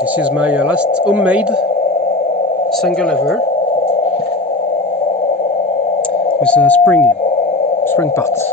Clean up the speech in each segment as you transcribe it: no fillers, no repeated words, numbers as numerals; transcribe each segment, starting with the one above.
This is my last homemade single ever with spring parts.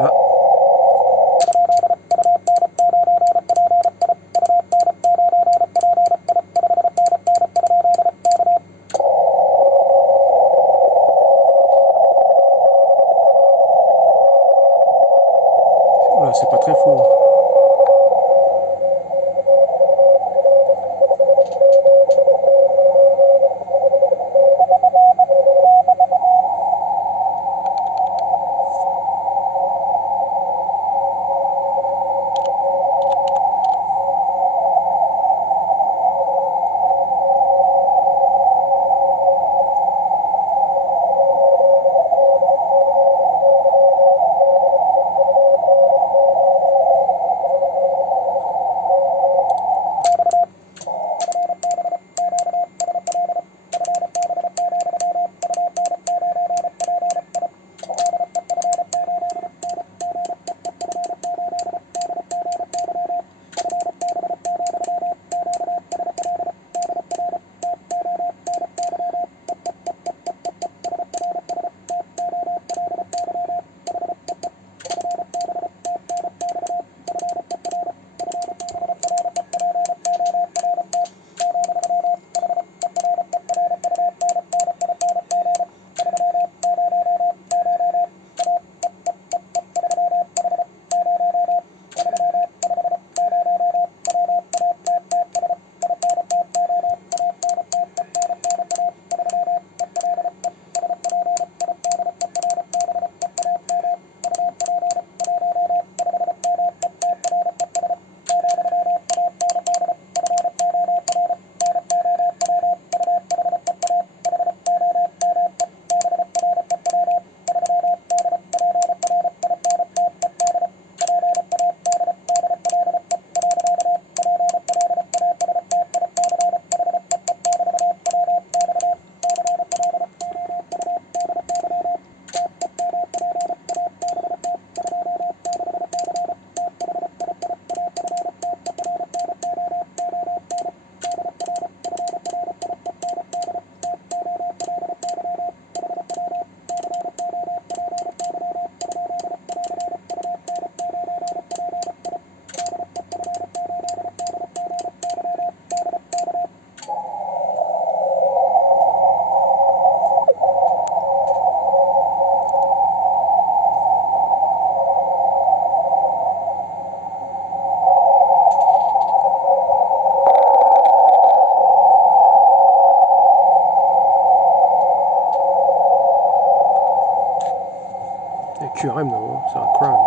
Ah, voilà, c'est pas très fort. QRM non, c'est un crime.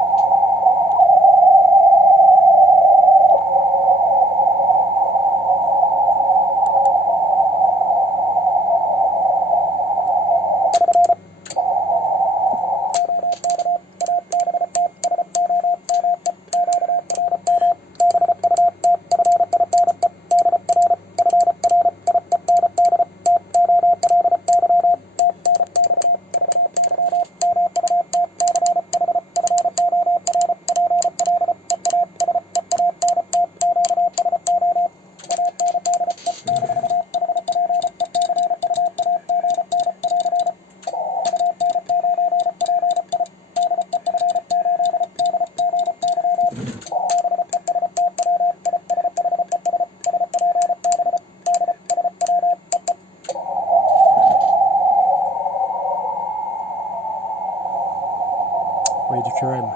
Oui, du QRM.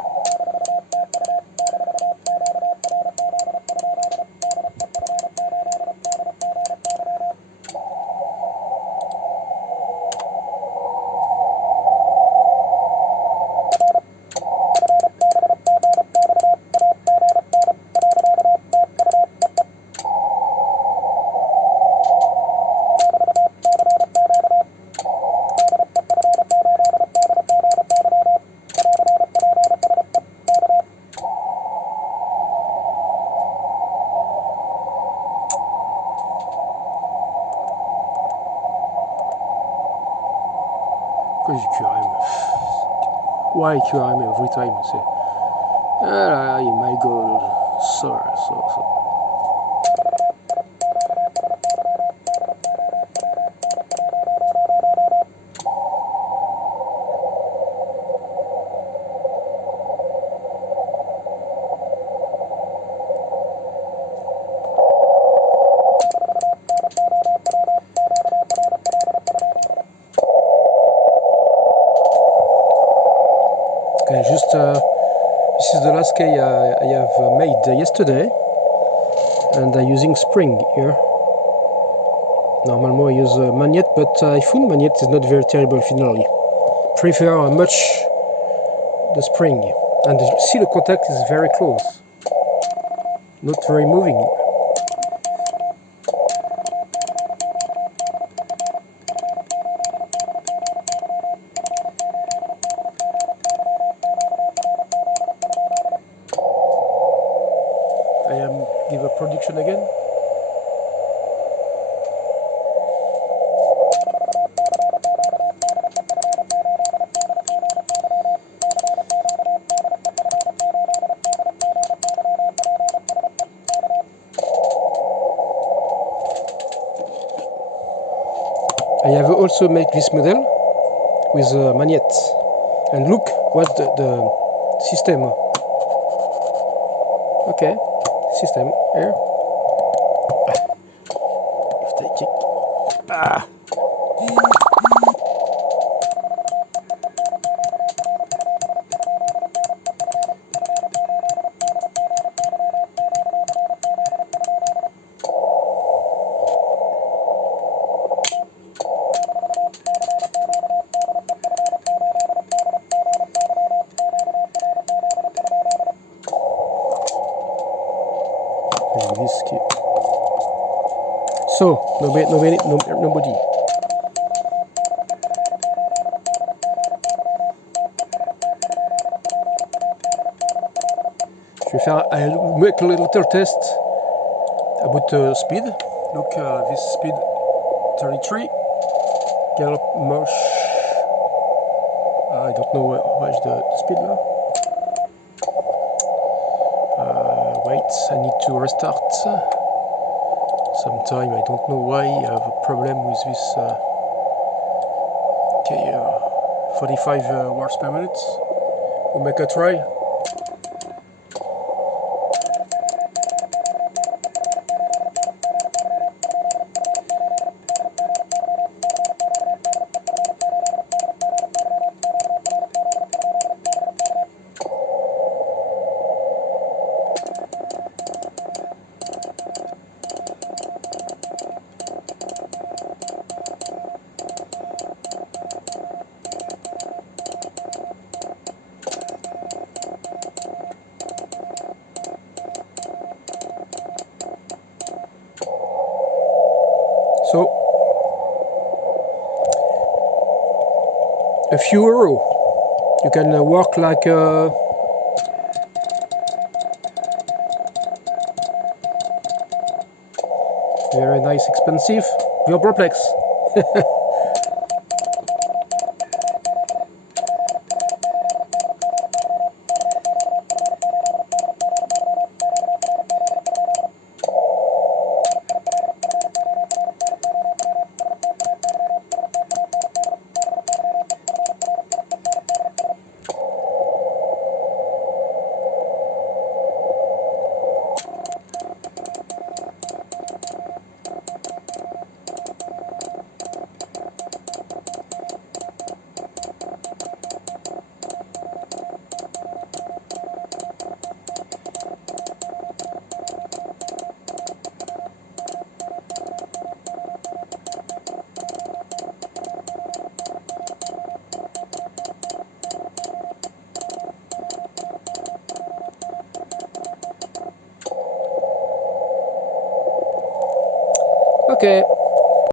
Pourquoi j'ai QRM? Why QRM every time? C'est... Ah, my god. Sorry. Okay, just this is the last key I have made yesterday, and I'm using spring here. Normalement I use magnet, but I found magnet is not very terrible finally. Prefer much the spring, and you see the contact is very close, not very moving. I am give a production again. I have also made this model with a magnet, and look what the system. Okay, system here. If they kick. Ah. This key. So nobody. Je vais faire make a little test about speed. Look, this speed 33. Gallop much. I don't know what is the speed now. Wait, I need to restart. Sometime I don't know why I have a problem with this. Okay, 45 words per minute. We'll make a try. a few euros. You can work like very nice, expensive Vibroplex. Okay.